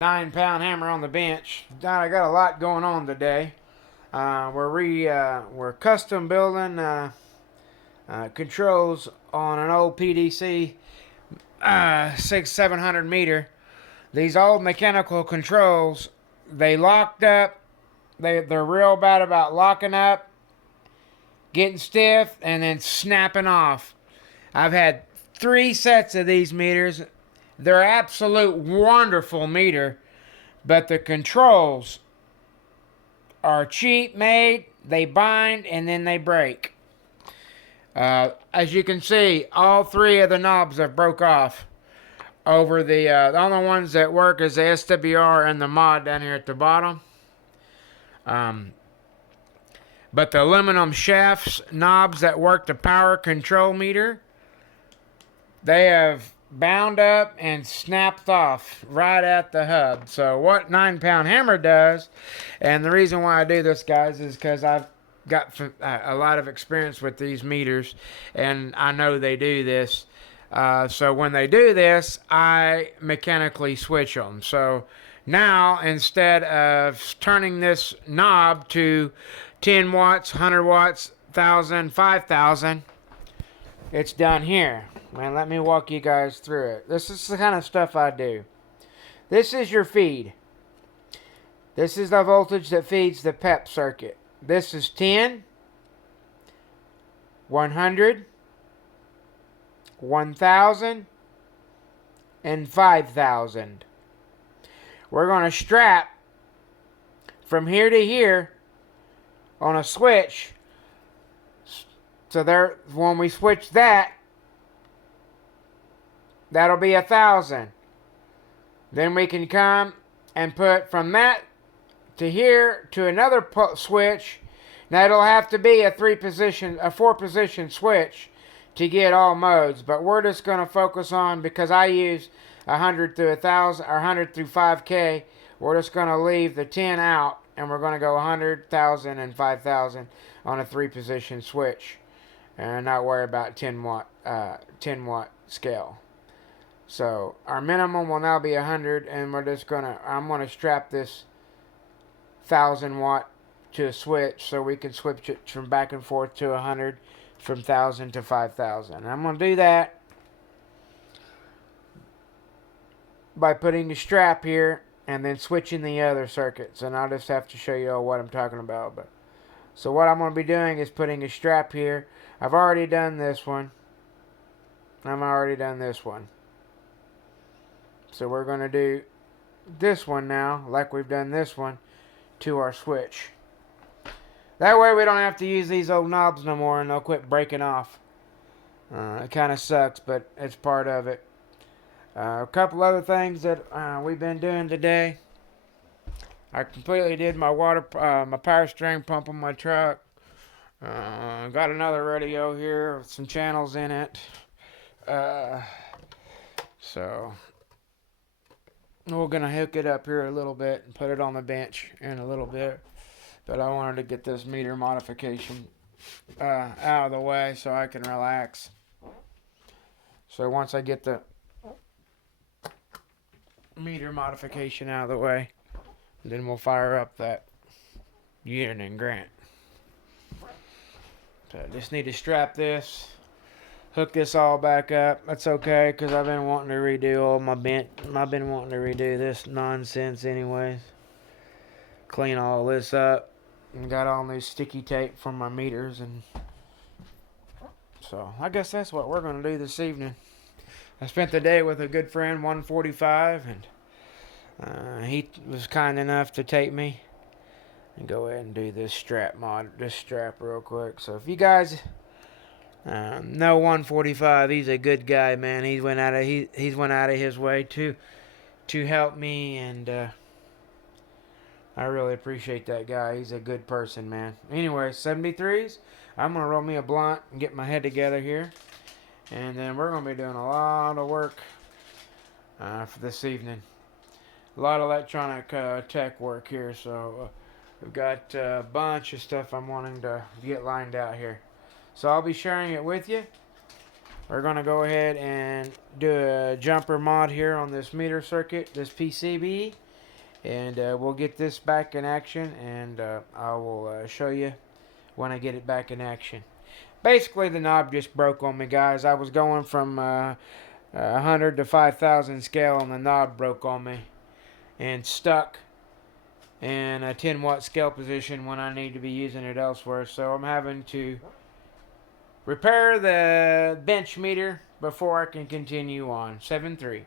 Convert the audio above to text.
9-pound hammer on the bench. I got a lot going on today. We're custom building controls on an old PDC 600-700 meter. These old mechanical controls, they locked up. They're real bad about locking up, getting stiff, and then snapping off. I've had 3 sets of these meters. They're absolute wonderful meter, but the controls are cheap made. They bind and then they break. As you can see, all 3 of the knobs have broke off. Over the only ones that work is the SWR and the mod down here at the bottom. But the aluminum shafts, knobs that work the power control meter, they have bound up and snapped off right at the hub. So what 9-pound hammer does, and the reason why I do this, guys, is because I've got a lot of experience with these meters, and I know they do this. So when they do this, I mechanically switch them. So now, instead of turning this knob to 10 watts, 100 watts, 1,000, 5,000, it's done here. Man, let me walk you guys through it. This is the kind of stuff I do. This is your feed. This is the voltage that feeds the PEP circuit. This is 10, 100, 1,000, and 5,000. We're going to strap from here to here on a switch. So there, when we switch that, that'll be 1,000. Then we can come and put from that to here to another switch. Now it'll have to be a 4-position switch to get all modes. But we're just going to focus on, because I use 100 through 1,000 or 100 through 5K. We're just going to leave the 10 out, and we're going to go 100, 1,000, and 5,000 on a 3-position switch, and not worry about 10 watt scale. So our minimum will now be 100, and I'm gonna strap this 1,000 watt to a switch so we can switch it from back and forth to 100, from 1,000 to 5,000. And I'm gonna do that by putting the strap here and then switching the other circuits. And I'll just have to show you all what I'm talking about. But so what I'm gonna be doing is putting a strap here. I've already done this one. I've already done this one. So we're going to do this one now, like we've done this one, to our switch. That way we don't have to use these old knobs no more, and they'll quit breaking off. It kind of sucks, but it's part of it. A couple other things that we've been doing today. I completely did my my power steering pump on my truck. Got another radio here with some channels in it. So we're going to hook it up here a little bit and put it on the bench in a little bit. But I wanted to get this meter modification out of the way so I can relax. So once I get the meter modification out of the way, then we'll fire up that unit and Grant. So I just need to strap this, hook this all back up. That's okay, because I've been wanting to redo all my I've been wanting to redo this nonsense anyways. Clean all this up. And got all new sticky tape from my meters. And so I guess that's what we're going to do this evening. I spent the day with a good friend, 145, and he was kind enough to take me and go ahead and do this strap real quick. So if you guys no 145, he's a good guy, man. He's went out of his way to help me, and I really appreciate that guy. He's a good person, man. Anyway, 73s. I'm gonna roll me a blunt and get my head together here, and then we're gonna be doing a lot of work for this evening. A lot of electronic tech work here, so we've got a bunch of stuff I'm wanting to get lined out here. So I'll be sharing it with you. We're going to go ahead and do a jumper mod here on this meter circuit, this PCB. And we'll get this back in action, and I will show you when I get it back in action. Basically, the knob just broke on me, guys. I was going from 100 to 5,000 scale, and the knob broke on me and stuck in a 10-watt scale position when I need to be using it elsewhere. So I'm having to repair the bench meter before I can continue on. 7-3.